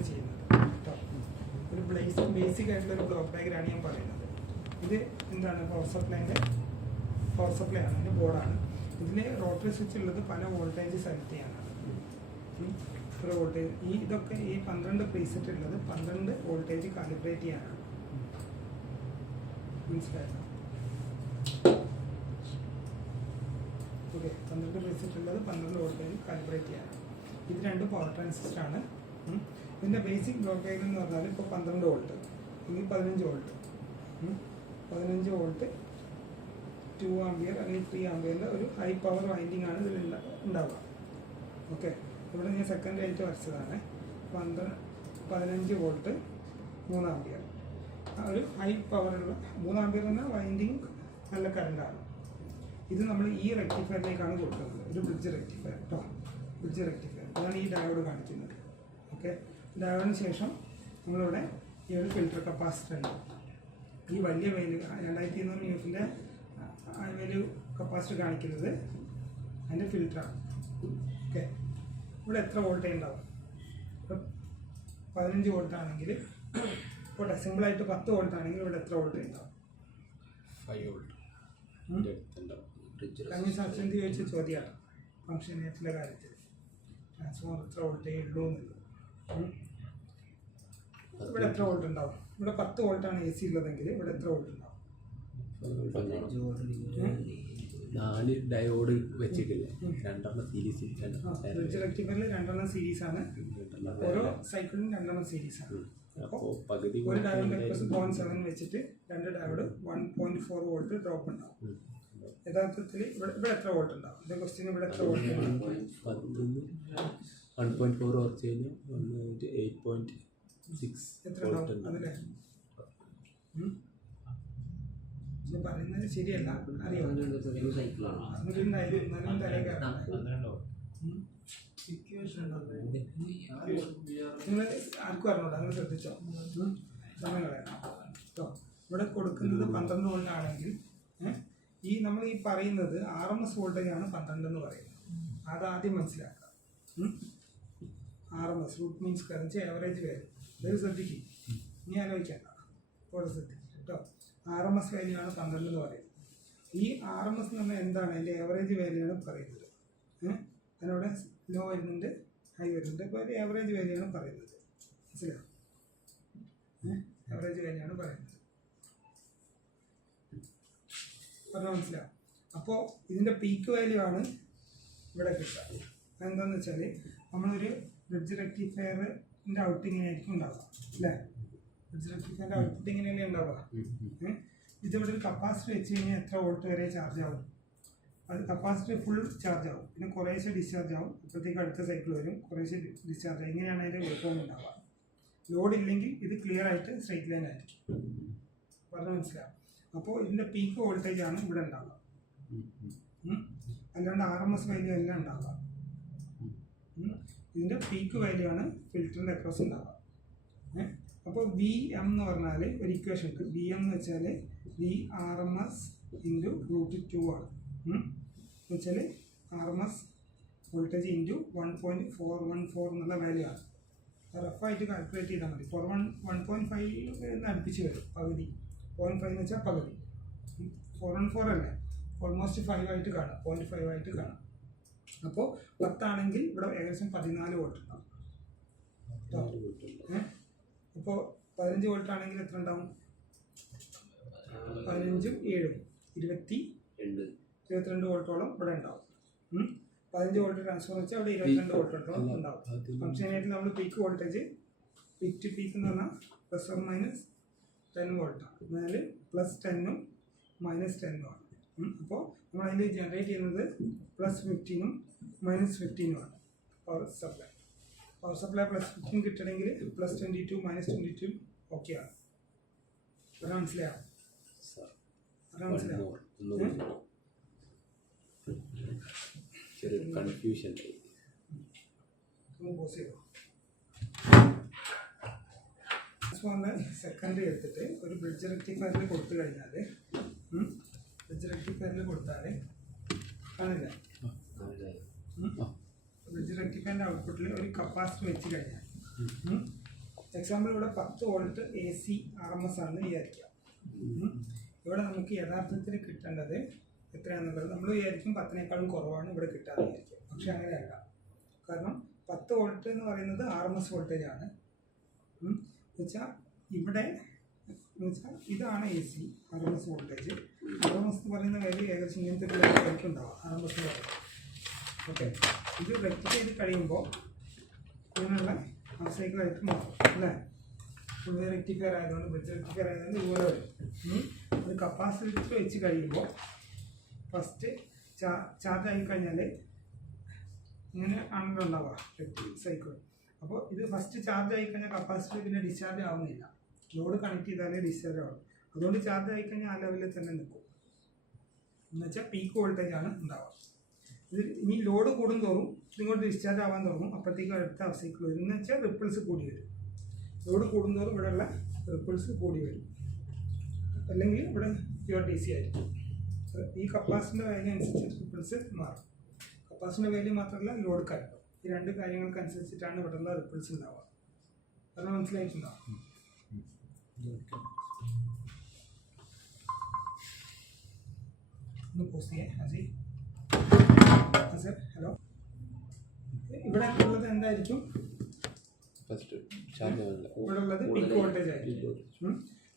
നമ്മൾ ചെയ്യുന്നത് കേട്ടോ. ഒരു ബേസിക് ആയിട്ടുള്ള ഒരു ബ്ലോക്ക് ഡയഗ്രാമാണ് ഞാൻ പറയുന്നത്. ഇത് എന്താണ് പവർ സപ്ലൈ ആണ്, അതിൻ്റെ ബോർഡാണ്. ഇതിന് റോട്ടറി സ്വിച്ച് ഉള്ളത് പല വോൾട്ടേജ് സെലക്ട് ചെയ്യാനാണ്. ഒരു വോൾട്ടേജ് ഇതൊക്കെ ഈ 12 പ്രീസെറ്റ് ഉള്ളത് 12 വോൾട്ടേജ് കാലിബ്രേറ്റ് ചെയ്യാനാണ്. മനസ്സിലായോ? ഓക്കെ, 12 പ്രീസെറ്റ് ഉള്ളത് 12 വോൾട്ടേജ് കാലിബ്രേറ്റ് ചെയ്യാനാണ്. ഇത് 2 പവർ ട്രാൻസിസ്റ്റർ ആണ്. ഇതിൻ്റെ ബേസിക് ബ്ലോക്ക് ഡയഗ്രം എന്ന് പറഞ്ഞാൽ ഇപ്പോൾ 12 വോൾട്ട്, ഇനി 15 വോൾട്ട്, 15 വോൾട്ട് 2 ആംപിയർ അല്ലെങ്കിൽ 3 ആംപിയറിൻ്റെ ഒരു ഹൈ പവർ വൈൻഡിങ് ആണ് ഇതിൽ ഉണ്ടാവുക. ഓക്കെ, ഇവിടെ ഞാൻ സെക്കൻഡ് ആയിട്ട് വരച്ചതാണ്. 15 വോൾട്ട് 3 ആംപിയർ, ഒരു ഹൈ പവറുള്ള 3 ആംപിയർ എന്ന വൈൻഡിങ് നല്ല കറണ്ടാണ്. ഇത് നമ്മൾ ഈ റെക്ടിഫയറിലേക്കാണ് കൊടുക്കുന്നത്, ഒരു ബ്രിഡ്ജ് റെക്ടിഫയർ കേട്ടോ. ബ്രിഡ്ജ് റെക്ടിഫയർ അതാണ് ഈ ഡയോഡ് കാണിക്കുന്നത്. ഓക്കെ, ഡയോഡിന് ശേഷം നമ്മളിവിടെ ഈ ഒരു ഫിൽറ്റർ കപ്പാസിറ്റർ ഉണ്ട്. ഈ വലിയ വാല്യൂ 2200 ന്യൂസിൻ്റെ വാല്യൂ കപ്പാസിറ്റർ കാണിക്കുന്നത് അതിൻ്റെ ഫിൽറ്ററാണ്. ഓക്കെ, ഇവിടെ എത്ര വോൾട്ടേജ് ഉണ്ടാവും? ഇപ്പം 15 വോൾട്ട് ആണെങ്കിൽ, ഇപ്പോൾ സിമ്പിളായിട്ട് 10 വോൾട്ട് ആണെങ്കിൽ ഇവിടെ എത്ര വോൾട്ടേജ് ഉണ്ടാവും? 5 വോൾട്ട്. കഴിഞ്ഞ സബ്സിഡി ചോദിച്ച ചോദ്യമാണ് ഫംഗ്ഷനേറ്റിൻ്റെ കാര്യത്തിൽ. ട്രാൻസ്ഫോമർ എത്ര വോൾട്ടേജ് ഉള്ളൂ എന്നുള്ളത്. ഇവിടെ എത്ര വോൾട്ട് ഉണ്ടാവും? ഇവിടെ 10 വോൾട്ടാണ് എ സി ഉള്ളതെങ്കിൽ ഇവിടെ എത്ര വോൾട്ട് ഉണ്ടാവും? 4 ഡയോഡ് വെച്ചിട്ടില്ലേ, 2 സീരീസ്. ബ്രിഡ്ജ് റെക്ടിഫയറിൽ 2 സീരീസ് ആണ്, ഓരോ സൈക്കിളിനും 2 സീരീസ് ആണ്. അപ്പോൾ ഒരു ഡയോഡ് 0.7 വെച്ചിട്ട് 2 ഡയോഡ് 1.4 വോൾട്ട് ഡ്രോപ്പ് ഉണ്ടാവും. യഥാർത്ഥത്തിൽ ഇവിടെ എത്ര വോൾട്ട് ഉണ്ടാവും? ഇതിന്റെ ക്വസ്റ്റ്യൻ ഇവിടെ എത്ര വോൾട്ട് ഉണ്ടാവും? 1.4 കുറച്ച് കഴിഞ്ഞാൽ 8.6 എത്ര ഉണ്ടാവും അതിലെ? പറയുന്നത് ശരിയല്ല, അറിയാം. നിങ്ങൾ ആർക്കും അറിഞ്ഞോട്ടെ, അങ്ങനെ ശ്രദ്ധിച്ചോ. സമയം കളയണം കേട്ടോ. ഇവിടെ കൊടുക്കുന്നത് 12 വോൾട്ട് ആണെങ്കിൽ ഈ നമ്മൾ ഈ പറയുന്നത് RMS വോൾട്ടേജ് ആണ് 12 എന്ന് പറയുന്നത്. അതാദ്യം മനസ്സിലാക്കുക. RMS root means current average value. ഇത് ശ്രദ്ധിക്കും, ഇനി ആലോചിക്കേണ്ട, ഇവിടെ ശ്രദ്ധിക്കും കേട്ടോ. RMS വാല്യൂ ആണ് 12 എന്ന് പറയുന്നത്. ഈ RMS എന്ന് പറഞ്ഞാൽ എന്താണ്? അതിൻ്റെ ആവറേജ് വാല്യൂ ആണ് പറയുന്നത്. അതിനവിടെ ലോ വരുന്നുണ്ട്, ഹൈ വരുന്നുണ്ട്. ഇപ്പോൾ ഒരു ആവറേജ് വാല്യൂ ആണ് പറയുന്നത്. മനസ്സിലാവും? ആവറേജ് വാല്യൂ ആണ് പറയുന്നത്. പറഞ്ഞാൽ മനസ്സിലാവും. അപ്പോൾ ഇതിൻ്റെ പീക്ക് വാല്യൂ ആണ് ഇവിടെ കിട്ടുക. അതെന്താണെന്ന് വെച്ചാൽ നമ്മളൊരു ബ്രിഡ്ജ് റെക്ടിഫയറിൻ്റെ ഔട്ട് ഇങ്ങനെയായിരിക്കും ഉണ്ടാവുക അല്ലേ? ബ്രിഡ്ജ് റെക്ടിഫയറിൻ്റെ ഔട്ട്പുട്ട് ഇങ്ങനെയല്ലേ ഉണ്ടാവുക. ഇതിവിടെ ഒരു കപ്പാസിറ്റി വെച്ച് കഴിഞ്ഞാൽ എത്ര വോൾട്ട് വരെ ചാർജ് ആവും? അത് കപ്പാസിറ്റി ഫുൾ ചാർജ് ആവും, പിന്നെ കുറേശ്ശെ ഡിസ്ചാർജ് ആവും. ഇപ്പോഴത്തേക്ക് അടുത്ത സൈക്കിൾ വരും, കുറേശ്ശെ ഡിസ്ചാർജ് ആവും. ഇങ്ങനെയാണ് അതിൻ്റെ വേവ് ഫോം ഉണ്ടാവുക. ലോഡ് ഇല്ലെങ്കിൽ ഇത് ക്ലിയർ ആയിട്ട് സ്ട്രൈറ്റ് ലൈൻ ആയിരിക്കും. പറഞ്ഞാൽ മനസ്സിലാവും. അപ്പോൾ ഇതിൻ്റെ പീക്ക് വോൾട്ടേജ് ആണ് ഇവിടെ ഉണ്ടാവുക, അല്ലാണ്ട് RMS വാല്യൂ എല്ലാം ഉണ്ടാവുക. ഇതിൻ്റെ പീക്ക് വാല്യൂ ആണ് ഫിൽറ്ററിൻ്റെ അക്രോസ് ഉണ്ടാവുക. അപ്പോൾ VM എന്ന് പറഞ്ഞാൽ ഒരു ഇക്വേഷൻ ഉണ്ട്. VM എന്ന് വെച്ചാൽ VRMS ഇൻറ്റു √2 ആണ്. എന്ന് വെച്ചാൽ RMS വോൾട്ടേജ് ഇൻറ്റു 1.414 എന്നുള്ള വാല്യൂ ആണ്. റഫായിട്ട് കാൽക്കുലേറ്റ് ചെയ്താൽ മതി. 1.5 എന്ന് അടുപ്പിച്ച് വരും, പകുതി. 0.5 എന്ന് വെച്ചാൽ പകുതി. 414 അല്ലേ, ഓൾമോസ്റ്റ് 5 ആയിട്ട് കാണാം, 0.5 ആയിട്ട് കാണാം. അപ്പോൾ 10 ആണെങ്കിൽ ഇവിടെ ഏകദേശം 14 വോൾട്ട് ഉണ്ടാവും. അപ്പോൾ 15 വോൾട്ട് ആണെങ്കിൽ എത്ര ഉണ്ടാവും? 15ഉം 7ഉം 22 വോൾട്ടോളം ഇവിടെ ഉണ്ടാവും. 15 വോൾട്ട് ട്രാൻസ്ഫോർ വെച്ചാൽ അവിടെ 22 വോൾട്ടോളം ഉണ്ടാവും. ഫംഗ്ഷനായിട്ട് നമ്മൾ peak voltage peak to peak എന്ന് പറഞ്ഞാൽ +10 വോൾട്ടാണ്. എന്നാൽ +10ഉം -10ഉം ആണ്. അപ്പോൾ നമ്മളതിൽ ജനറേറ്റ് ചെയ്യുന്നത് +15ഉം -15ഉം ആണ് പവർ സപ്ലൈ. പവർ സപ്ലൈ +15 കിട്ടണമെങ്കിൽ +22 -22 ഓക്കെ ആണ്. അത് മനസ്സിലാവും? കൺഫ്യൂഷൻ പോസ് ചെയ്തോ. സെക്കൻഡറി എടുത്തിട്ട് ഒരു ബ്രിഡ്ജ് റെക്ടിഫയറിൽ കൊടുത്തു കഴിഞ്ഞാൽ കാണില്ല, ബ്രിഡ്ജ് റെക്ടിഫയറിൻ്റെ ഔട്ട്പുട്ടിൽ ഒരു കപ്പാസിറ്റർ വെച്ച് കഴിഞ്ഞാൽ എക്സാമ്പിൾ ഇവിടെ 10 വോൾട്ട് AC RMS ആണെന്ന് വിചാരിക്കുക. ഇവിടെ നമുക്ക് യഥാർത്ഥത്തിൽ കിട്ടേണ്ടത് എത്രയാണെന്നുള്ളത് നമ്മൾ വിചാരിക്കും 10നേക്കാളും കുറവാണ് ഇവിടെ കിട്ടാന്ന് വിചാരിക്കും. പക്ഷെ അങ്ങനെയല്ല. കാരണം 10 വോൾട്ട് എന്ന് പറയുന്നത് RMS വോൾട്ടേജ് ആണ്. എന്നുവെച്ചാൽ ഇവിടെ ഇതാണ് AC RMS വോൾട്ടേജ്. RMS എന്ന് പറയുന്ന വാല്യൂ ഏകദേശം ഇങ്ങനത്തെ ലെവലിലേക്ക് ഉണ്ടാവും. RMS value. ഓക്കെ, ഇത് റെക്ടിഫൈ ചെയ്ത് കഴിയുമ്പോൾ ഇങ്ങനെയുള്ള ഹാഫ് സൈക്കിളായിട്ട് മാറും അല്ലേ. ഫുൾ റെക്ടിഫയർ ആയതുകൊണ്ട് ബ്രിഡ്ജ് റെക്ടിഫയർ ആയതുകൊണ്ട് ഇതുപോലെ വരും. അത് കപ്പാസിറ്റർ വെച്ച് കഴിയുമ്പോൾ ഫസ്റ്റ് ചാർജ് ആയിക്കഴിഞ്ഞാൽ ഇങ്ങനെ ആണല്ലോ ഉണ്ടാവുക സൈക്കിൾ. അപ്പോൾ ഇത് ഫസ്റ്റ് ചാർജ് ആയിക്കഴിഞ്ഞാൽ കപ്പാസിറ്റർ പിന്നെ ഡിസ്ചാർജ് ആവുന്നില്ല. ലോഡ് കണക്ട് ചെയ്താലേ ഡിസ്ചാർജ് ആവും. അതുകൊണ്ട് ചാർജ് ആയിക്കഴിഞ്ഞാൽ ആ ലെവലിൽ തന്നെ നിൽക്കും. എന്നുവെച്ചാൽ പീക്ക് വോൾട്ടേജ് ആണ് ഉണ്ടാവുക. ഇത് ഇനി ലോഡ് കൂടുന്തോറും ഇങ്ങോട്ട് ഡിസ്ചാർജ് ആവാൻ തുടങ്ങും. അപ്പോഴത്തേക്കും അടുത്ത സൈക്കിൾ വരും. എന്ന് വെച്ചാൽ റിപ്പിൾസ് കൂടി വരും. ലോഡ് കൂടുന്തോറും ഇവിടെയുള്ള റിപ്പിൾസ് കൂടി വരും. അല്ലെങ്കിൽ ഇവിടെ പ്യുവർ DC ആയിരിക്കും. ഈ കപ്പാസിറ്ററിൻ്റെ വാല്യൂ അനുസരിച്ച് റിപ്പിൾസ് മാറും. കപ്പാസിറ്ററിൻ്റെ വാല്യൂ മാത്രമല്ല ലോഡ് കറണ്ട്, ഈ രണ്ട് കാര്യങ്ങൾക്ക് അനുസരിച്ചിട്ടാണ് ഇവിടെയുള്ള റിപ്പിൾസ് ഉണ്ടാവുക. കാരണം മനസ്സിലായിട്ടുണ്ടാവും. ഒന്ന് പോസ്റ്റ് ചെയ്യാം അജയ്. സർ ഹലോ, ഇവിടെ ഉള്ളത് എന്തായിരിക്കും? ഇവിടെ ഉള്ളത് പീക്ക് വോൾട്ടേജ് ആയിരിക്കും.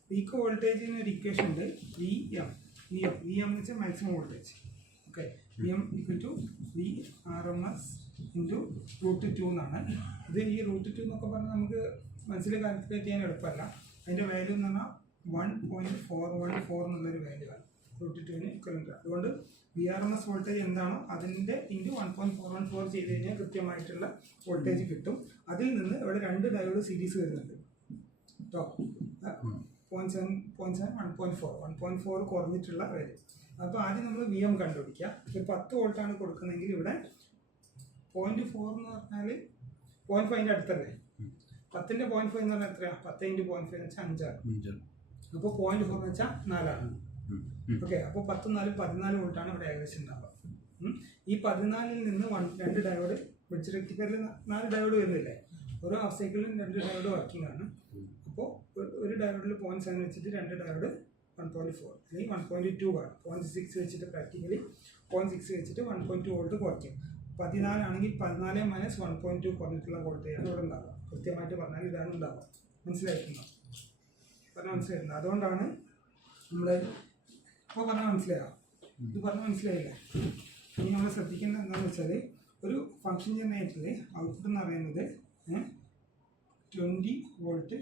പീക്ക് വോൾട്ടേജിന് ഒരു ഇക്വേഷൻ ഉണ്ട്, VM എന്ന് വെച്ചാൽ maximum voltage. Okay, VM = VRMS × √2 എന്നാണ്. ഇത് ഈ √2 എന്നൊക്കെ പറഞ്ഞാൽ നമുക്ക് മനസ്സിൽ കാൽക്കുലേറ്റ് ചെയ്യാൻ എളുപ്പമല്ല. അതിൻ്റെ വാല്യൂ എന്ന് പറഞ്ഞാൽ 1.414 എന്നുള്ളൊരു വാല്യൂ ആണ് √2ന് ഇക്വലൻ്റ്. അതുകൊണ്ട് VRMS വോൾട്ടേജ് എന്താണോ അതിൻ്റെ × 1.414 ചെയ്ത് കഴിഞ്ഞാൽ കൃത്യമായിട്ടുള്ള വോൾട്ടേജ് കിട്ടും. അതിൽ നിന്ന് ഇവിടെ 2 ഡയോഡ് സീരീസ് വരുന്നുണ്ട് കേട്ടോ. 0.7 1.4 കുറഞ്ഞിട്ടുള്ള വാല്യൂ. അപ്പോൾ ആദ്യം നമ്മൾ VM കണ്ടുപിടിക്കുക. ഒരു 10 വോൾട്ടാണ് കൊടുക്കുന്നതെങ്കിൽ ഇവിടെ 0.4 എന്ന് പറഞ്ഞാൽ 0.5ൻ്റെ അടുത്തല്ലേ. 10ൻ്റെ 0.5 എന്ന് പറഞ്ഞാൽ എത്രയാണ്? 10 × 0.5 എന്ന് വെച്ചാൽ 5ആണ്. അപ്പോൾ 0.4 എന്ന് വെച്ചാൽ 4ആണ്. ഓക്കെ, അപ്പോൾ 10 4 14 വോൾട്ടാണ് ഇവിടെ ഏകദേശം ഉണ്ടാവുക. ഈ 14ൽ നിന്ന് 2 ഡയോഡ് ബ്രിഡ്ജ് റെക്ടിഫയറിൽ 4 ഡയോഡ് വരുന്നില്ലേ, ഓരോ ഹാഫ് സൈക്കിളിലും 2 ഡയോഡ് വർക്കിംഗ് ആണ്. അപ്പോൾ ഒരു ഡയോഡിൽ 0.7 വെച്ചിട്ട് 2 ഡയോഡ് 1.4 അല്ലെങ്കിൽ 1.2 ആണ്. 0.6 വെച്ചിട്ട് പ്രാക്ടിക്കലി 0.6 വെച്ചിട്ട് 1.2 വോൾട്ട് കുറയ്ക്കും. 14 ആണെങ്കിൽ 14 - 1.2 കുറഞ്ഞിട്ടുള്ള വോൾട്ടേജാണ് ഇവിടെ ഉണ്ടാവുക. കൃത്യമായിട്ട് പറഞ്ഞാൽ ഇതാണ് ഉണ്ടാവുക. മനസ്സിലായിട്ടുണ്ടോ? പറഞ്ഞാൽ മനസ്സിലായിട്ടുണ്ട്. അതുകൊണ്ടാണ് നമ്മൾ ഇപ്പോൾ പറഞ്ഞാൽ മനസ്സിലായോ? ഇത് പറഞ്ഞാൽ മനസ്സിലായില്ലേ? ഇനി നമ്മൾ ശ്രദ്ധിക്കേണ്ടത് എന്താണെന്ന് വെച്ചാൽ ഒരു ഫംഗ്ഷൻ ജനറേറ്ററിൽ ഔട്ട്പുട്ട് എന്ന് പറയുന്നത് 20 വോൾട്ട്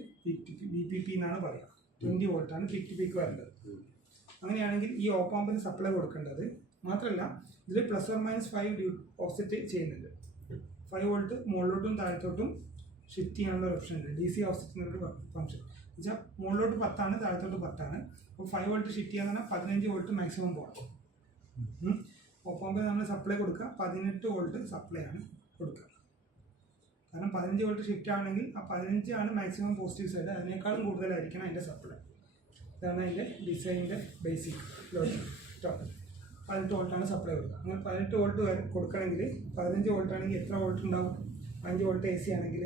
VPP എന്നാണ് പറയുക. 20 വോൾട്ടാണ് പീക്ക് ടു പീക്ക് വരേണ്ടത്. അങ്ങനെയാണെങ്കിൽ ഈ ഓപ്പാമ്പിന് സപ്ലൈ കൊടുക്കേണ്ടത് മാത്രമല്ല ഇതിൽ ±5 ഓഫ്സെറ്റ് ചെയ്യുന്നുണ്ട്. 5 വോൾട്ട് മുകളിലോട്ടും താഴത്തോട്ടും ഷിഫ്റ്റ് ചെയ്യാനുള്ള ഒരു ഓപ്ഷൻ ഉണ്ട്. DC ഓഫ്സെറ്റ് എന്നൊരു ഫംഗ്ഷൻ വെച്ചാൽ മുകളിലോട്ട് 10 ആണ്, താഴത്തോട്ട് 10 ആണ്. അപ്പോൾ 5 വോൾട്ട് ഷിഫ്റ്റ് ചെയ്യാന്ന് പറഞ്ഞാൽ 15 വോൾട്ട് മാക്സിമം പോകണം. ഓപ്പാമ്പിൽ നമ്മൾ സപ്ലൈ കൊടുക്കുക 18 വോൾട്ട് സപ്ലൈ ആണ് കൊടുക്കുക. കാരണം 15 വോൾട്ട് ഷിഫ്റ്റ് ആണെങ്കിൽ ആ 15 ആണ് മാക്സിമം പോസിറ്റീവ് സൈഡ്, അതിനേക്കാളും കൂടുതലായിരിക്കണം അതിൻ്റെ സപ്ലൈ. ഇതാണ് അതിൻ്റെ ഡിസൈനിൻ്റെ ബേസിക് ലോജിക് കേട്ടോ. 18 വോൾട്ടാണ് സപ്ലൈ കൊടുക്കുക. അങ്ങനെ 18 വോൾട്ട് കൊടുക്കണമെങ്കിൽ 15 വോൾട്ട് ആണെങ്കിൽ എത്ര വോൾട്ട് ഉണ്ടാവും? 5 വോൾട്ട് AC ആണെങ്കിൽ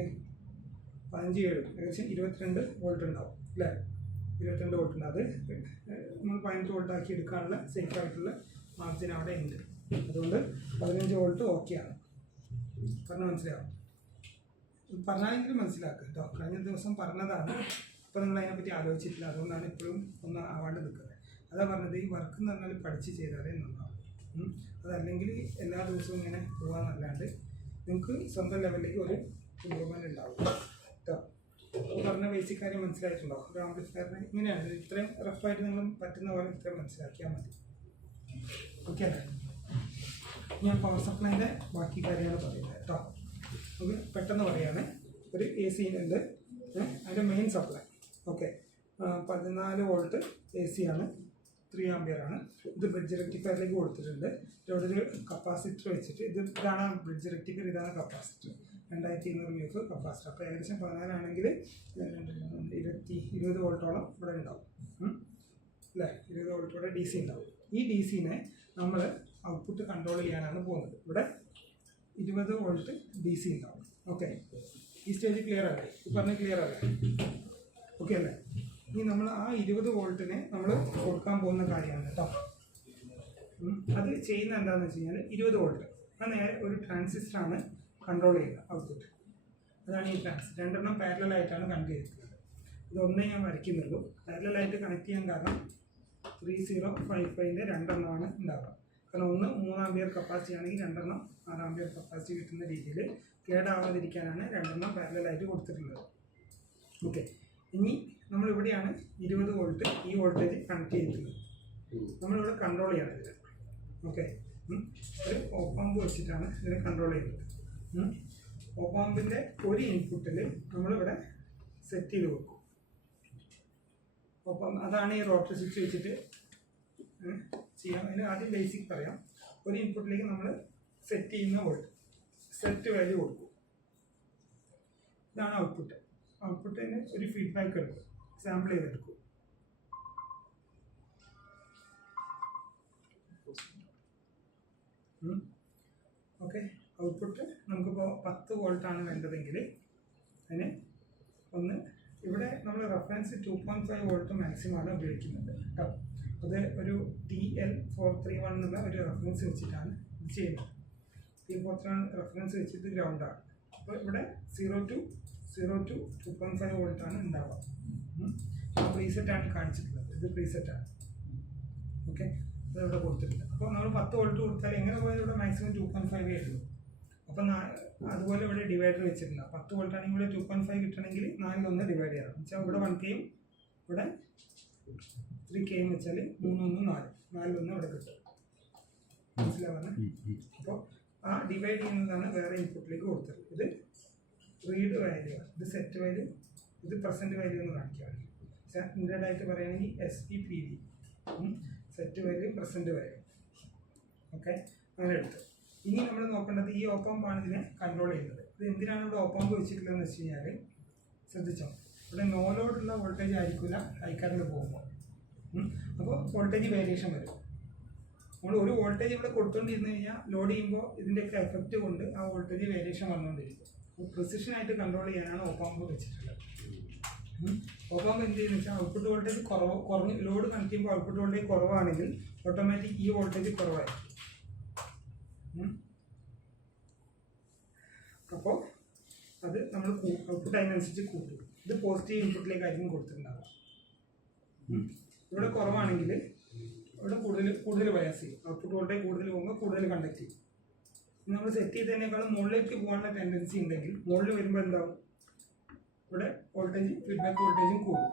15 7 ഏകദേശം 22 വോൾട്ട് ഉണ്ടാവും അല്ലേ. 22 വോൾട്ട് ഉണ്ട്. അത് നമ്മൾ 18 വോൾട്ട് ആക്കി എടുക്കാനുള്ള സേഫ് ആയിട്ടുള്ള മാർജിൻ അവിടെ ഉണ്ട്. അതുകൊണ്ട് 15 വോൾട്ട് ഓക്കെയാണ്. പറഞ്ഞാൽ മനസ്സിലാവും? പറഞ്ഞാലെങ്കിലും മനസ്സിലാക്കുക കേട്ടോ. കഴിഞ്ഞ ദിവസം പറഞ്ഞതാണ്, അപ്പോൾ നിങ്ങൾ അതിനെപ്പറ്റി ആലോചിച്ചിട്ടില്ല. അതുകൊണ്ടാണ് ഇപ്പോഴും ഒന്ന് ആവാണ്ട് നിൽക്കുന്നത്. അതാ പറഞ്ഞത്, ഈ വർക്ക് എന്ന് പറഞ്ഞാൽ പഠിച്ച് ചെയ്താലേ നന്നാവും. അതല്ലെങ്കിൽ എല്ലാ ദിവസവും ഇങ്ങനെ പോകാമെന്നല്ലാണ്ട് നിങ്ങൾക്ക് സ്വന്തം ലെവലിലേക്ക് ഒരു ഇമ്പ്രൂവ്മെൻറ്റ് ഉണ്ടാവും കേട്ടോ. പറഞ്ഞ ബേസിക് കാര്യം മനസ്സിലായിട്ടുണ്ടോ? ഒരു ആംപ്ലിഫയറിന് ഇങ്ങനെയാണ്, ഇത്രയും റഫായിട്ട് നിങ്ങൾ പറ്റുന്ന പോലെ ഇത്രയും മനസ്സിലാക്കിയാൽ മതി. ഓക്കെ അല്ലേ? ഞാൻ പവർ സപ്ലൈൻ്റെ ബാക്കി കാര്യങ്ങൾ പറയുന്നത് കേട്ടോ. നമുക്ക് പെട്ടെന്ന് പറയുകയാണ്. ഒരു AC ഉണ്ട്, അതിൻ്റെ main supply. Okay, 14 volt AC ആണ്, 3 ആംപിയർ ആണ്. ഇത് ബ്രിഡ്ജ് റെക്ടിഫയറിലേക്ക് കൊടുത്തിട്ടുണ്ട്. ഇവിടെ ഒരു കപ്പാസിറ്റർ വെച്ചിട്ട് ഇതാണ് ബ്രിഡ്ജ് റെക്ടിഫയർ, ഇതാണ് കപ്പാസിറ്റർ. 2200 UF capacitor. അപ്പോൾ ഏകദേശം 14 ആണെങ്കിൽ 20 വോൾട്ടോളം ഇവിടെ ഉണ്ടാവും അല്ലേ. 20 വോൾട്ടോടെ DC ഉണ്ടാവും. ഈ DCനെ നമ്മൾ ഔട്ട്പുട്ട് കൺട്രോൾ ചെയ്യാനാണ് പോകുന്നത്. ഇവിടെ 20 വോൾട്ട് DC ഉണ്ടാവും. ഓക്കെ, ഈ സ്റ്റേജ് ക്ലിയർ അല്ലേ? ഈ പറഞ്ഞ ക്ലിയർ അല്ലേ? ഓക്കെ അല്ലേ? ഇനി നമ്മൾ ആ 20 വോൾട്ടിനെ നമ്മൾ കൊടുക്കാൻ പോകുന്ന കാര്യമാണ് കേട്ടോ. അത് ചെയ്യുന്ന എന്താണെന്ന് വെച്ച് കഴിഞ്ഞാൽ 20 വോൾട്ട് അത് നേരെ ഒരു ട്രാൻസിസ്റ്ററാണ് കൺട്രോൾ ചെയ്യുക ഔട്ട്പുട്ട്. അതാണ് ഈ ട്രാൻസിസ്റ്റർ. രണ്ടെണ്ണം പാരലായിട്ടാണ് കണക്ട് ചെയ്തിട്ടുള്ളത്. ഇതൊന്നേ ഞാൻ വരയ്ക്കുന്നുള്ളൂ. പാരലായിട്ട് കണക്ട് ചെയ്യാൻ കാരണം 3055ൻ്റെ രണ്ടെണ്ണമാണ് ഉണ്ടാവുക. കാരണം ഒന്ന് 3 ആമ്പിയർ കപ്പാസിറ്റി ആണെങ്കിൽ രണ്ടെണ്ണം 6 ആമ്പിയർ കപ്പാസിറ്റി കിട്ടുന്ന രീതിയിൽ കേടാവാതിരിക്കാനാണ് രണ്ടെണ്ണം പാരലായിട്ട് കൊടുത്തിട്ടുള്ളത്. ഓക്കെ, ഇനി നമ്മളിവിടെയാണ് 20 വോൾട്ട് ഈ വോൾട്ടേജ് കണക്ട് ചെയ്തിട്ടുള്ളത്. നമ്മളിവിടെ കൺട്രോൾ ചെയ്യണം ഇതിൽ. ഓക്കെ, ഒരു ഓപ്പാമ്പ് വെച്ചിട്ടാണ് ഇതിനെ കൺട്രോൾ ചെയ്യുന്നത്. ഓപ്പാമ്പിൻ്റെ ഒരു ഇൻപുട്ടിൽ നമ്മളിവിടെ സെറ്റ് ചെയ്ത് വെക്കും. ഒപ്പം അതാണ് ഈ റോട്ടറി സ്വിച്ച് വെച്ചിട്ട് ചെയ്യാം. അതിന് ആദ്യം ബേസിക് പറയാം. ഒരു ഇൻപുട്ടിലേക്ക് നമ്മൾ സെറ്റ് ചെയ്യുന്ന വോൾട്ട് സെറ്റ് വാല്യൂ കൊടുക്കും. ഇതാണ് ഔട്ട്പുട്ട്. ഔട്ട്പുട്ടിന് ഒരു ഫീഡ്ബാക്ക് എടുക്കും, സാമ്പിൾ ചെയ്തെടുക്കും. ഓക്കെ, ഔട്ട്പുട്ട് നമുക്കിപ്പോൾ 10 വോൾട്ടാണ് വേണ്ടതെങ്കിൽ അതിന് ഒന്ന് ഇവിടെ നമ്മൾ റെഫറൻസ് 2.5 വോൾട്ട് മാക്സിമമാണ് ഉപയോഗിക്കുന്നത് കേട്ടോ. അത് ഒരു TL431 എന്നുള്ള ഒരു റെഫറൻസ് വെച്ചിട്ടാണ് ഇത് ചെയ്യുന്നത്. TL431 റെഫറൻസ് വെച്ചിട്ട് ഗ്രൗണ്ടാണ്. അപ്പോൾ ഇവിടെ 0 to 2.5 വോൾട്ടാണ് ഉണ്ടാവുക. ആ പ്രീസെറ്റാണ് കാണിച്ചിട്ടുള്ളത്. ഇത് പ്രീസെറ്റാണ്. ഓക്കെ, അതിവിടെ കൊടുത്തിട്ടില്ല. അപ്പോൾ നമ്മൾ 10 വോൾട്ട് കൊടുത്താൽ എങ്ങനെ പോയാലും ഇവിടെ മാക്സിമം 2.5 ഉള്ളൂ. അപ്പം അതുപോലെ ഇവിടെ ഡിവൈഡർ വെച്ചിട്ടില്ല. 10 വോൾട്ട് ആണെങ്കിൽ ഇവിടെ 2.5 കിട്ടണമെങ്കിൽ 4 ഡിവൈഡ് ചെയ്യണം. വെച്ചാൽ ഇവിടെ 1Kയും ഇവിടെ 3Kയും വെച്ചാൽ 3 4 ഇവിടെ കിട്ടും. മനസ്സിലാവുന്നത്? അപ്പോൾ ആ ഡിവൈഡ് ചെയ്യുന്നതാണ് വേറെ ഇൻപുട്ടിലേക്ക് കൊടുത്തത്. ഇത് റീഡ് വാല്യൂ ആണ്, ഇത് സെറ്റ് വാല്യൂ, ഇത് പ്രസൻറ്റ് വാല്യൂ എന്ന് കാണിക്കുകയാണ്. ഇൻഡഡ് ആയിട്ട് പറയുകയാണെങ്കിൽ SPPV, set value present value. Okay, അങ്ങനെ എടുത്തു. ഇനി നമ്മൾ നോക്കേണ്ടത് ഈ ഓപ്പാമ്പാണ് ഇതിനെ കൺട്രോൾ ചെയ്യുന്നത്. ഇത് എന്തിനാണ് ഇവിടെ ഓപ്പാമ്പ് വെച്ചിട്ടുള്ളതെന്ന് വെച്ച് കഴിഞ്ഞാൽ ശ്രദ്ധിച്ചോ, ഇവിടെ നോ ലോഡുള്ള വോൾട്ടേജ് ആയിരിക്കില്ല ഹൈ കറണ്ട് പോകുമ്പോൾ. അപ്പോൾ വോൾട്ടേജ് വേരിയേഷൻ വരും. നമ്മൾ ഒരു വോൾട്ടേജ് ഇവിടെ കൊടുത്തുകൊണ്ടിരുന്നു കഴിഞ്ഞാൽ ലോഡ് ചെയ്യുമ്പോൾ ഇതിൻ്റെയൊക്കെ എഫക്റ്റ് കൊണ്ട് ആ വോൾട്ടേജ് വേരിയേഷൻ വന്നുകൊണ്ടിരിക്കും. അപ്പോൾ പ്രിസിഷനായിട്ട് കൺട്രോൾ ചെയ്യാനാണ് ഓപ്പാമ്പ് വെച്ചിട്ടുള്ളത്. ഓപ്പാമ്പ് എന്ത് ചെയ്യുന്നത് വെച്ചാൽ ഔട്ട്പുട്ട് വോൾട്ടേജ് കുറഞ്ഞ് ലോഡ് കണക്ട് ചെയ്യുമ്പോൾ ഔട്ട്പുട്ട് വോൾട്ടേജ് കുറവാണെങ്കിൽ ഓട്ടോമാറ്റിക് ഈ വോൾട്ടേജ് കുറവായിരിക്കും. അപ്പോൾ അത് നമ്മൾ ഔട്ട്പുട്ട് അതിനനുസരിച്ച് കൂട്ടും. ഇത് പോസിറ്റീവ് ഇൻപുട്ടിലേക്കായിരിക്കും കൊടുത്തിട്ടുണ്ടാവുക. ഇവിടെ കുറവാണെങ്കിൽ ഇവിടെ കൂടുതൽ ബയാസ് ചെയ്യും. ഔട്ട്പുട്ട് വോൾട്ടേജ് കൂടുതൽ പോകുമ്പോൾ കൂടുതൽ കണ്ടക്ട് ചെയ്യും. നമ്മൾ സെറ്റ് ചെയ്തതിനേക്കാളും മുകളിലേക്ക് പോകാനുള്ള ടെൻഡൻസി ഉണ്ടെങ്കിൽ മുകളിൽ വരുമ്പോൾ എന്താവും, ഇവിടെ വോൾട്ടേജ് ഫീഡ്ബാക്ക് വോൾട്ടേജും കൂടും.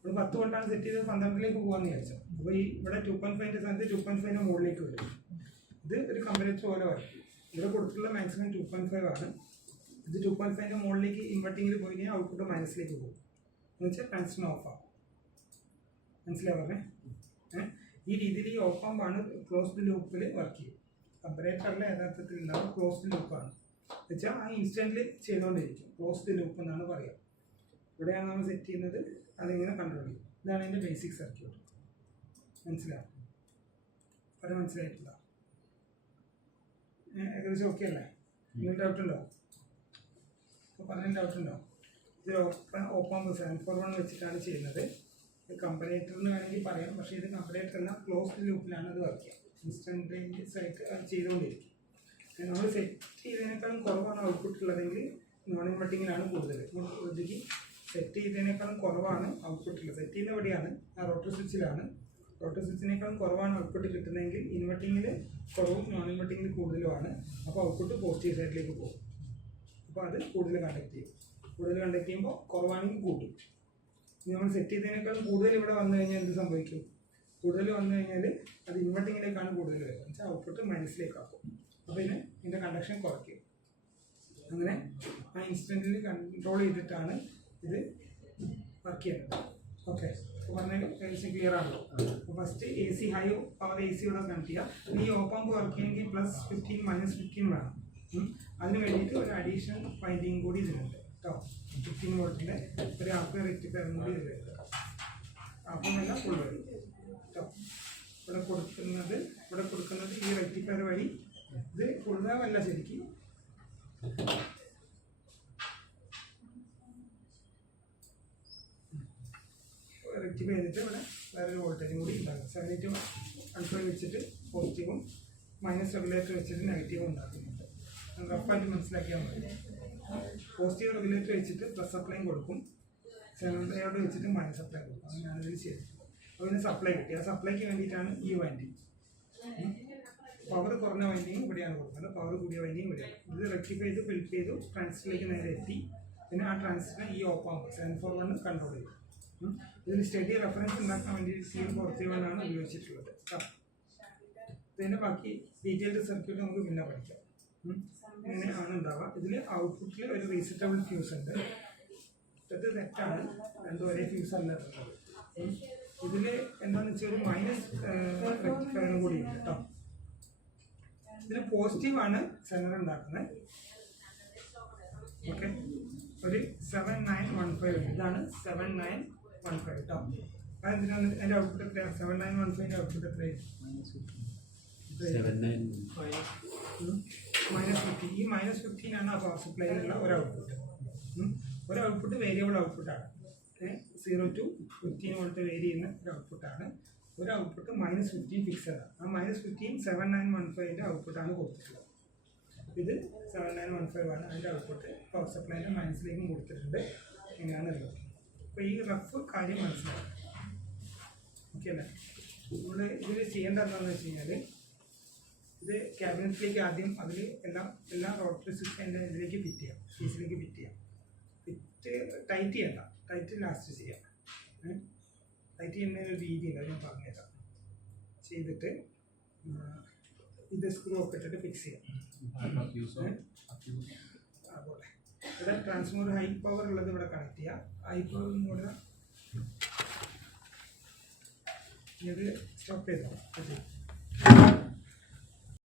ഇവിടെ 10 വോൾട്ടാണ് സെറ്റ് ചെയ്ത് 12ലേക്ക് പോകാമെന്ന് വിചാരിച്ചു. അപ്പോൾ ഈ ഇവിടെ 2.5ൻ്റെ സ്ഥാനത്ത് 2.5ൻ്റെ മുകളിലേക്ക് വരും. ഇത് ഒരു കമ്പാരേറ്റർ പോലെ വരും. ഇവിടെ കൊടുത്തിട്ടുള്ള മാക്സിമം 2.5 ആണ്. ഇത് 2.5ൻ്റെ മുകളിലേക്ക് ഇൻവെർട്ടിങ്ങിൽ പോയി കഴിഞ്ഞാൽ ഔട്ട്പുട്ട് മൈനസിലേക്ക് പോകും. എന്ന് വെച്ചാൽ ട്രാൻസിസ്റ്റർ ഓഫ് ആകും. മനസ്സിലാ പറഞ്ഞേ? ഈ രീതിയിൽ ഈ ഓപ്പാമ്പാണ് ക്ലോസ്ഡ് ലൂപ്പിൽ വർക്ക് ചെയ്യും. കമ്പാരേറ്റർ അല്ല യഥാർത്ഥത്തിൽ ഉണ്ടാവും, ക്ലോസ്ഡ് ലൂപ്പാണ്. വെച്ചാൽ ആ ഇൻസ്റ്റൻ്റിൽ ചെയ്തുകൊണ്ടിരിക്കും. ക്ലോസ്ഡ് ലൂപ്പ് എന്നാണ് പറയുക. ഇവിടെയാണ് നമ്മൾ സെറ്റ് ചെയ്യുന്നത്, അതിങ്ങനെ കൺട്രോൾ ചെയ്യും. ഇതാണ് അതിൻ്റെ ബേസിക് സർക്യൂട്ട്. മനസ്സിലാവും? അത് മനസ്സിലായിട്ടില്ല? ഏകദേശം ഓക്കെ അല്ലേ? നിങ്ങൾ ഡൗട്ട് ഉണ്ടോ? അപ്പോൾ പറഞ്ഞ ഡൗട്ട് ഉണ്ടോ? ഇത് ഓപ്പാമ്പ് 741 വെച്ചിട്ടാണ് ചെയ്യുന്നത്. ഇത് കമ്പാരേറ്ററിന് വേണമെങ്കിൽ പറയാം, പക്ഷേ ഇത് കമ്പാരേറ്റർ അല്ല, ക്ലോസ്ഡ് ലൂപ്പിലാണ് അത് വർക്ക് ചെയ്യുക. ഇൻസ്റ്റൻറ്റേനിയസ് ആയിട്ട് അത് ചെയ്തുകൊണ്ടിരിക്കും. നമ്മൾ സെറ്റ് ചെയ്തതിനേക്കാളും കുറവാണ് ഔട്ട്പുട്ട് ഉള്ളതെങ്കിൽ നോൺ ഇൻവെർട്ടിങ്ങിലാണ് കൂടുതൽ. ഇതിലേക്ക് സെറ്റ് ചെയ്തതിനേക്കാളും കുറവാണ് ഔട്ട്പുട്ട് ഉള്ളത്. സെറ്റ് ചെയ്യുന്ന എവിടെയാണ്? ആ റോട്ടർ സ്വിച്ചിലാണ്. റോട്ടർ സ്വിച്ചിനേക്കാളും കുറവാണ് ഔട്ട്പുട്ട് കിട്ടുന്നതെങ്കിൽ ഇൻവെർട്ടിങ്ങിൽ കുറവും നോൺ ഇൻവെർട്ടിങ്ങിൽ കൂടുതലുമാണ്. അപ്പോൾ ഔട്ട്പുട്ട് പോസിറ്റീവ് സൈഡിലേക്ക് പോകും. അപ്പോൾ അത് കൂടുതൽ കണ്ടക്ട് ചെയ്യും. കൂടുതൽ കണ്ടക്ട് ചെയ്യുമ്പോൾ കുറവാണെങ്കിൽ കൂട്ടും. നമ്മൾ സെറ്റ് ചെയ്തതിനേക്കാളും കൂടുതൽ ഇവിടെ വന്നു കഴിഞ്ഞാൽ എന്ത് സംഭവിക്കും? കൂടുതൽ വന്നു കഴിഞ്ഞാൽ അത് ഇൻവെർട്ടിങ്ങിലേക്കാണ് കൂടുതൽ വരിക. എന്നുവെച്ചാൽ ഔട്ട്പുട്ട് മൈനസിലേക്കാക്കും. അപ്പോൾ ഇതിൻ്റെ കണ്ടക്ഷൻ കുറയ്ക്കും. അങ്ങനെ ആ ഇൻസ്റ്റൻറ്റിൽ കൺട്രോൾ ചെയ്തിട്ടാണ് ഇത് വർക്ക് ചെയ്യുന്നത്. ഓക്കെ, അപ്പോൾ പറഞ്ഞാൽ ഏകദേശം ക്ലിയർ ആണല്ലോ. അപ്പോൾ first AC high power AC ഇവിടെ കണക്ട് ചെയ്യുക. ഈ ഓപ്പാമ്പ് വർക്ക് ചെയ്യണമെങ്കിൽ +15 -15 വേണം. അതിന് വേണ്ടിയിട്ട് ഒരു അഡീഷണൽ വൈൻഡിങ് കൂടി ഇതിലുണ്ട് കേട്ടോ. 15 വോൾട്ടിൻ്റെ ഒരു ആംപിയർ റെക്റ്റിഫയറും കൂടി ഇതിലുണ്ട്. ആപ്പമല്ല ഫുൾ വരും കേട്ടോ. ഇവിടെ കൊടുക്കുന്നത് ഈ റെക്റ്റിഫയർ വഴി. ഇത് ഫുൾ വേവ് അല്ല ശരിക്കും. റെക്ടിഫൈ ചെയ്തിട്ട് ഇവിടെ വേറൊരു വോൾട്ടേജും കൂടി ഉണ്ടാകും. 781.5 വെച്ചിട്ട് പോസിറ്റീവും മൈനസ് റെഗുലേറ്റർ വെച്ചിട്ട് നെഗറ്റീവും ഉണ്ടാക്കുന്നുണ്ട്. റഫായിട്ട് മനസ്സിലാക്കിയാൽ മതി. പോസിറ്റീവ് റെഗുലേറ്റർ വെച്ചിട്ട് പ്ലസ് സപ്ലൈയും കൊടുക്കും, 700 വെച്ചിട്ട് മൈനസ് സപ്ലൈ കൊടുക്കും. അങ്ങനെയാണ് ഇതിൽ ചെയ്തിട്ടുള്ളത്. അപ്പോൾ ഇതിന് സപ്ലൈ കിട്ടി. ആ സപ്ലൈക്ക് വേണ്ടിയിട്ടാണ് ഈ വൈൻഡിങ്. പവർ കുറഞ്ഞ വൈൻഡിങ് ഇവിടെയാണ് കൊടുക്കുന്നത്, പവർ കൂടിയ വൈൻഡിങ് ഇവിടെയാണ്. ഇത് റെക്ടിഫൈ ചെയ്ത് ഫിൽപ്പ് ചെയ്തു, ട്രാൻസിസ്റ്ററിലേക്ക് നേരെ എത്തി. പിന്നെ ആ ട്രാൻസിസ്റ്റർ ഈ ഓഫ് ആകും, 741 കൺട്രോൾ ചെയ്തു. ഇതിൽ സ്റ്റഡി റെഫറൻസ് ഉണ്ടാക്കാൻ വേണ്ടി CL431 ആണ് ഉപയോഗിച്ചിട്ടുള്ളത്. പിന്നെ ബാക്കി ഡീറ്റെയിൽഡ് സർക്യൂട്ട് നമുക്ക് പിന്നെ പഠിക്കാം. ഇങ്ങനെയാണ് ഉണ്ടാവുക. ഇതിൽ ഔട്ട്പുട്ടിൽ ഒരു റീസെറ്റബിൾ ഫ്യൂസ് ഉണ്ട്. ഇത് തെറ്റാണ്, രണ്ടും ഒരേ ഫ്യൂസ് അല്ല ഉള്ളത്. ഇതിൽ എന്താണെന്ന് വെച്ചാൽ ഒരു മൈനസ് റെക്ടിഫയറും കൂടി ഉണ്ട് കേട്ടോ. ഇതിൽ പോസിറ്റീവാണ് സെനർ ഉണ്ടാക്കുന്നത്. ഓക്കെ, ഒരു 7915 ഉണ്ട്. ഇതാണ് 7915 കേട്ടോ. അതെന്തിനാണ് എൻ്റെ ഔട്ട്പുട്ട് എത്രയാണ്? 7915 ഔട്ട്പുട്ട് എത്രയാണ്? -15. ഈ -15 ആണ് ആ പവർ സപ്ലൈയിലുള്ള ഒരു ഔട്ട്പുട്ട്. ഒരു ഔട്ട്പുട്ട് വേരിയബിൾ ഔട്ട്പുട്ടാണ്. 0 to 15 വോൾട്ട് വേരി ചെയ്യുന്ന ഒരു ഔട്ട്പുട്ടാണ്. ഒരു ഔട്ട്പുട്ട് -15 ഫിക്സഡ് ആണ്. ആ -15 7915 ഔട്ട്പുട്ടാണ് കൊടുത്തിട്ടുള്ളത്. ഇത് 7915 ആണ് അതിൻ്റെ ഔട്ട്പുട്ട്. പവർ സപ്ലൈൻ്റെ മൈനസിലേക്കും കൊടുത്തിട്ടുണ്ട്. ഇങ്ങനെയാണ് ഉള്ളത്. അപ്പോൾ ഈ റഫ് കാര്യം മനസ്സിലാവും. ഓക്കെ അല്ലേ? നമ്മൾ ഇതിൽ ചെയ്യേണ്ടത് എന്താണെന്ന് വെച്ച് കഴിഞ്ഞാൽ, ഇത് ക്യാബിനറ്റിലേക്ക് ആദ്യം അതിൽ എല്ലാ റോട്ടറി സിസ്റ്റം ഇതിലേക്ക് ഫിറ്റ് ചെയ്യാം, പീസിലേക്ക് ഫിറ്റ് ചെയ്യാം. ടൈറ്റ് ചെയ്യണ്ട, ടൈറ്റ് ലാസ്റ്റ് ചെയ്യാം. ടൈറ്റ് ചെയ്യുന്നതിന് ഒരു രീതിയുണ്ട്, അത് ഞാൻ പറഞ്ഞുതരാം. ചെയ്തിട്ട് ഇത് സ്ക്രൂ ഒക്കെ ഇട്ടിട്ട് ഫിക്സ് ചെയ്യാം. അതുപോലെ ഇവിടെ ട്രാൻസ്ഫോമർ ഹൈ പവർ ഉള്ളത് ഇവിടെ കണക്ട് ചെയ്യാം. ഹൈ പവർ കൂടെ ഇത് സ്റ്റോപ്പ് ചെയ്തോ.